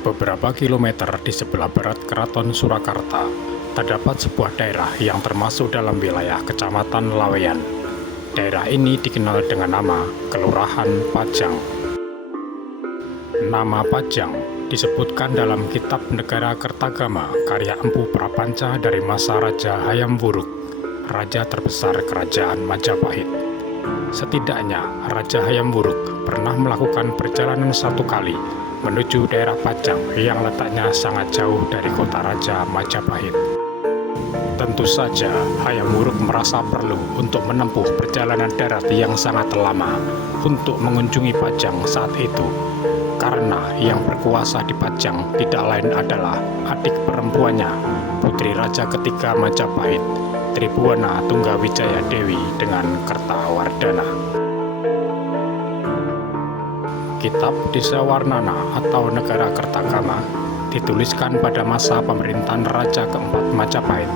Beberapa kilometer di sebelah barat Keraton Surakarta, terdapat sebuah daerah yang termasuk dalam wilayah Kecamatan Laweyan. Daerah ini dikenal dengan nama Kelurahan Pajang. Nama Pajang disebutkan dalam Kitab Negara Kertagama karya Empu Prapanca dari masa Raja Hayam Wuruk, raja terbesar Kerajaan Majapahit. Setidaknya Raja Hayam Wuruk pernah melakukan perjalanan satu kali menuju daerah Pajang yang letaknya sangat jauh dari kota Raja Majapahit. Tentu saja Hayam Wuruk merasa perlu untuk menempuh perjalanan darat yang sangat lama untuk mengunjungi Pajang saat itu, karena yang berkuasa di Pajang tidak lain adalah adik perempuannya, Putri Raja ketiga Majapahit, Tribhuwana Tunggawijaya Dewi dengan Kertawardhana. Kitab Desawarnana atau Negara Kertagama dituliskan pada masa pemerintahan Raja keempat Majapahit,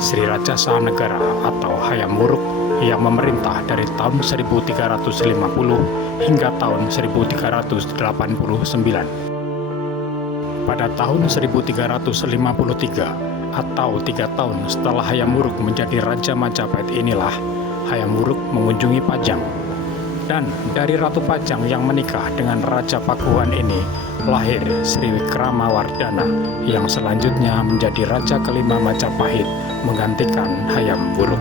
Sri Raja Sahanegara atau Hayam Wuruk, yang memerintah dari tahun 1350 hingga tahun 1389. Pada tahun 1353 atau 3 tahun setelah Hayam Wuruk menjadi Raja Majapahit inilah Hayam Wuruk mengunjungi Pajang. Dan dari Ratu Pajang yang menikah dengan Raja Pakuhan ini lahir Sri Wikramawardhana yang selanjutnya menjadi Raja kelima Majapahit menggantikan Hayam Wuruk.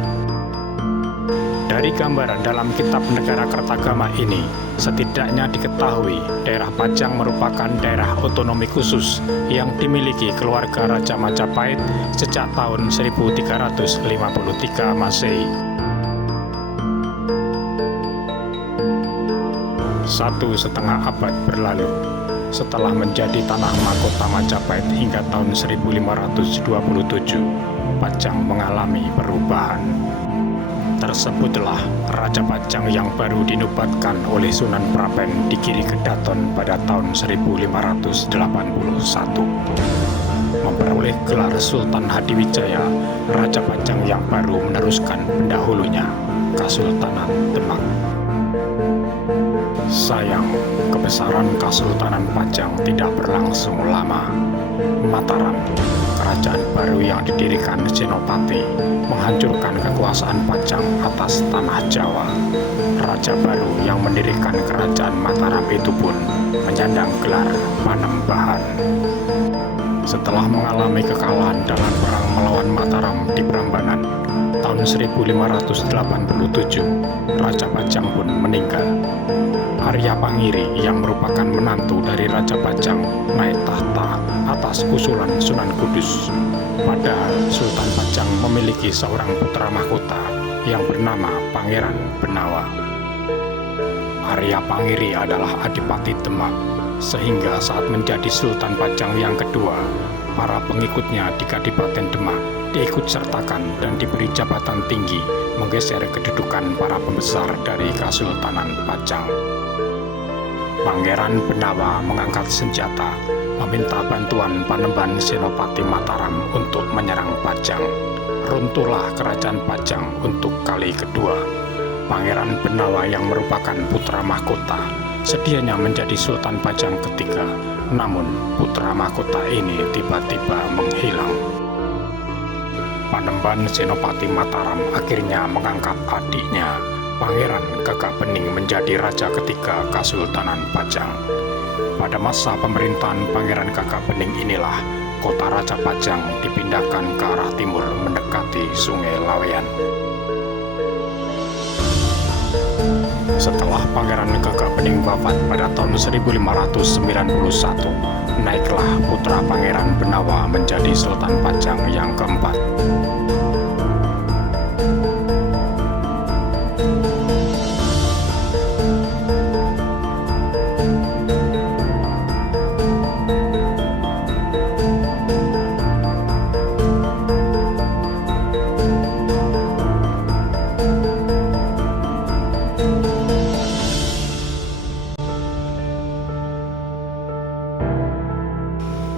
Dari gambaran dalam Kitab Negara Kertagama ini, setidaknya diketahui daerah Pajang merupakan daerah otonomi khusus yang dimiliki keluarga Raja Majapahit sejak tahun 1353 Masehi. 1,5 abad berlalu, setelah menjadi tanah mahkota Majapahit hingga tahun 1527, Pajang mengalami perubahan. Tersebutlah Raja Pajang yang baru dinubatkan oleh Sunan Prapen di Giri Kedaton pada tahun 1581. Memperoleh gelar Sultan Hadiwijaya, Raja Pajang yang baru meneruskan pendahulunya, Kasultanan Demak. Sayang, kebesaran Kesultanan Pajang tidak berlangsung lama. Mataram, kerajaan baru yang didirikan Senopati, menghancurkan kekuasaan Pajang atas tanah Jawa. Raja baru yang mendirikan kerajaan Mataram itu pun menyandang gelar Panembahan. Setelah mengalami kekalahan dalam perang melawan Mataram di Prambanan, tahun 1587, Raja Pajang pun meninggal. Arya Pangiri yang merupakan menantu dari Raja Pajang naik tahta atas usulan Sunan Kudus. Padahal Sultan Pajang memiliki seorang putra mahkota yang bernama Pangeran Benawa. Arya Pangiri adalah Adipati Demak, sehingga saat menjadi Sultan Pajang yang kedua, para pengikutnya di Kadipaten Demak diikut sertakan dan diberi jabatan tinggi, menggeser kedudukan para pembesar dari Kesultanan Pajang. Pangeran Benawa mengangkat senjata, meminta bantuan Panembahan Senopati Mataram untuk menyerang Pajang. Runtuhlah kerajaan Pajang untuk kali kedua. Pangeran Benawa yang merupakan putra mahkota sedianya menjadi Sultan Pajang ketiga, namun putra mahkota ini tiba-tiba menghilang. Panembahan Senopati Mataram akhirnya mengangkat adiknya, Pangeran Gagah Bening, menjadi raja ketiga Kesultanan Pajang. Pada masa pemerintahan Pangeran Gagah Bening inilah kota Raja Pajang dipindahkan ke arah timur mendekati Sungai Laweyan. Setelah Pangeran Gagah Bening wafat pada tahun 1591, naiklah putra Pangeran Benawa menjadi Sultan Pajang yang keempat.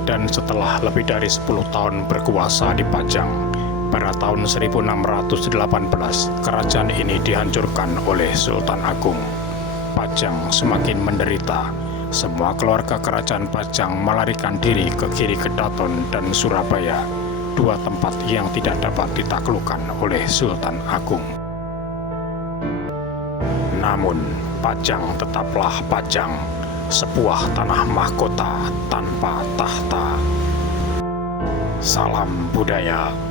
Dan setelah lebih dari 10 tahun berkuasa di Pajang, pada tahun 1618 kerajaan ini dihancurkan oleh Sultan Agung. Pajang semakin menderita semua keluarga kerajaan Pajang melarikan diri ke Giri Kedaton dan Surabaya, dua tempat yang tidak dapat ditaklukkan oleh Sultan Agung. Namun, Pajang tetaplah Pajang, sebuah tanah mahkota tanpa tahta. Salam budaya.